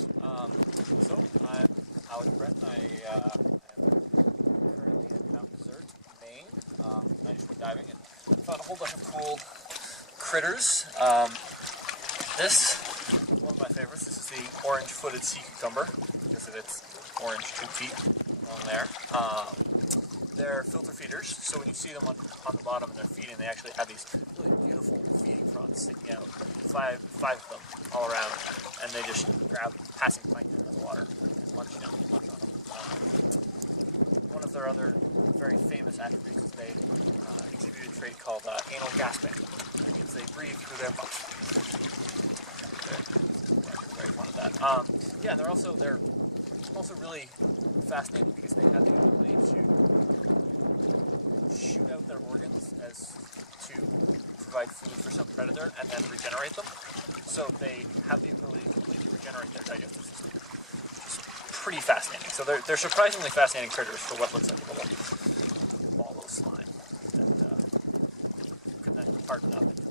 So I'm Alex Brett. I am currently in Mount Desert, Maine. I just went diving and found a whole bunch of cool critters. This, one of my favorites, this is the orange-footed sea cucumber, because of its orange tube feet on there. They're filter feeders, so when you see them on the bottom and they're feeding, they actually have these really beautiful feeding fronts sticking out, five of them all around, and they just grab passing plankton out of the water and munch on them. One of their other very famous attributes is they exhibit a trait called anal gasping. That means they breathe through their butt. They're very fond of that. Yeah, they're also really fascinating because they have the ability to shoot out their organs as to provide food for some predator and then regenerate them. So they have the ability to completely regenerate their digestive system. It's pretty fascinating. So they're surprisingly fascinating critters for what looks like a little ball of slime that can then harden up into a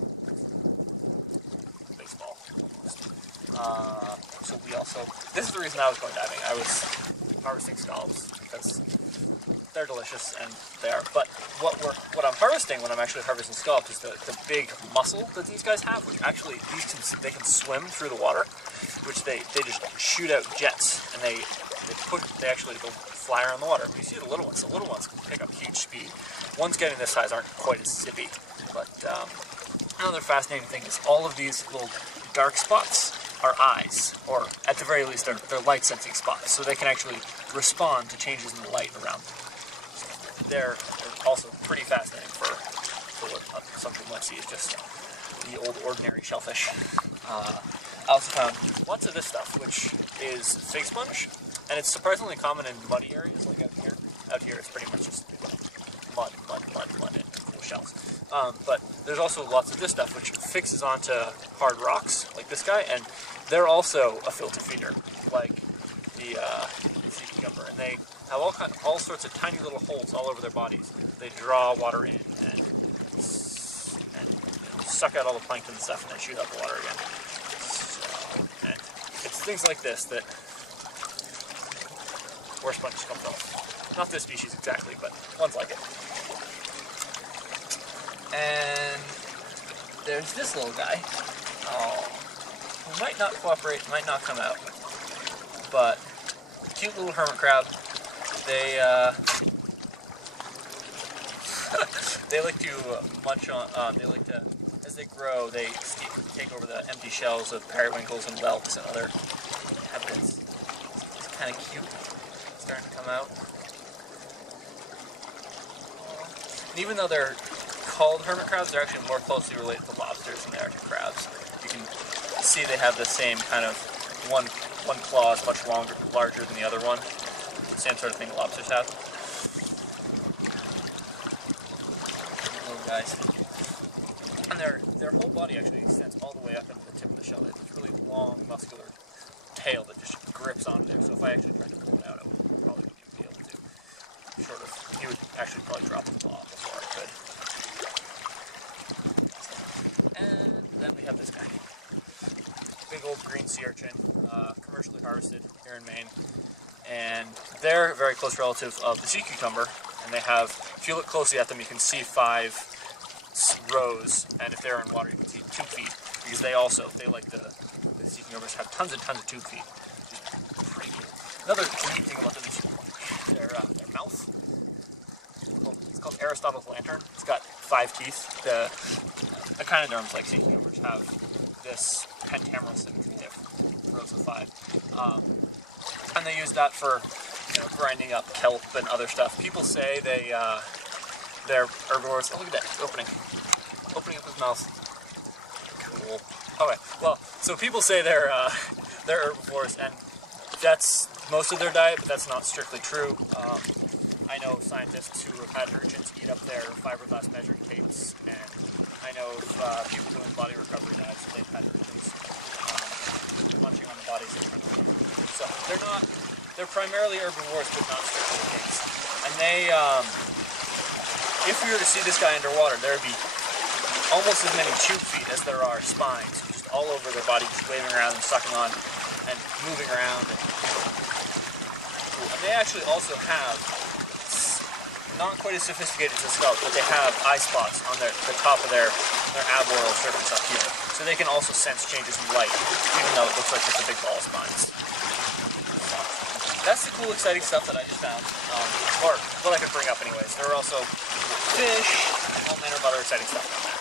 baseball almost. So this is the reason I was going diving. I was harvesting scallops because they're delicious and they are. But what I'm harvesting when I'm actually harvesting scallops is the big muscle that these guys have, which actually they can swim through the water, which they just shoot out jets and they actually go fly around the water. When you see the little ones can pick up huge speed. Ones getting this size aren't quite as zippy. But another fascinating thing is all of these little dark spots are eyes, or at the very least they're light sensing spots, so they can actually respond to changes in the light around them. They're also pretty fascinating for what some people might see as just the old ordinary shellfish. I also found lots of this stuff, which is fig sponge, and it's surprisingly common in muddy areas like out here. Out here it's pretty much just mud and cool shells. But there's also lots of this stuff which fixes onto hard rocks, like this guy, and they're also a filter feeder, like the sea cucumber, and they have all sorts of tiny little holes all over their bodies. They draw water in and suck out all the plankton and stuff, and then shoot out the water again. So, and it's things like this that where sponges come from. Not this species exactly, but ones like it. And there's this little guy. Who might not cooperate, might not come out. But cute little hermit crab. They they like to munch on. They like to, as they grow, they take over the empty shells of periwinkles and whelks and other inhabitants. It's kind of cute. It's starting to come out. And even though they're called hermit crabs, they're actually more closely related to lobsters than they are to crabs. You can see they have the same kind of one claw is much larger than the other one. Same sort of thing lobsters have. Little guys. And their whole body actually extends all the way up into the tip of the shell. They have this really long, muscular tail that just grips onto there. So if I actually tried to pull it out, I would probably wouldn't even be able to. He would actually probably drop the claw before I could. And then we have this guy. Big old green sea urchin, commercially harvested here in Maine. And they're a very close relative of the sea cucumber. And they have, if you look closely at them, you can see 5 rows. And if they're in water, you can see tube feet. Because they like the sea cucumbers, have tons and tons of tube feet. Which is pretty cool. Another neat thing about them is their mouth. It's called Aristotle's lantern. It's got 5 teeth. The echinoderms, like sea cucumbers, have this pentameral symmetry. They have rows of 5. And they use that for, grinding up kelp and other stuff. People say they're herbivores. Oh, look at that, it's opening up his mouth. Cool. Okay, well, so people say they're herbivores, and that's most of their diet, but that's not strictly true. I know scientists who have had urchins eat up their fiberglass measuring tapes, and I know of people doing body recovery diets, they've had urchins munching on the bodies of them. So they're primarily herbivores, but not strictly pigs. And they, if you were to see this guy underwater, there would be almost as many tube feet as there are spines, just all over their body, just waving around and sucking on and moving around. And they actually also have, not quite as sophisticated as the scalp, but they have eye spots on the top of their aboral surface up here. So they can also sense changes in light, even though it looks like just a big ball of spines. That's the cool, exciting stuff that I just found, or what I could bring up anyways. There are also fish, all manner of other exciting stuff down there.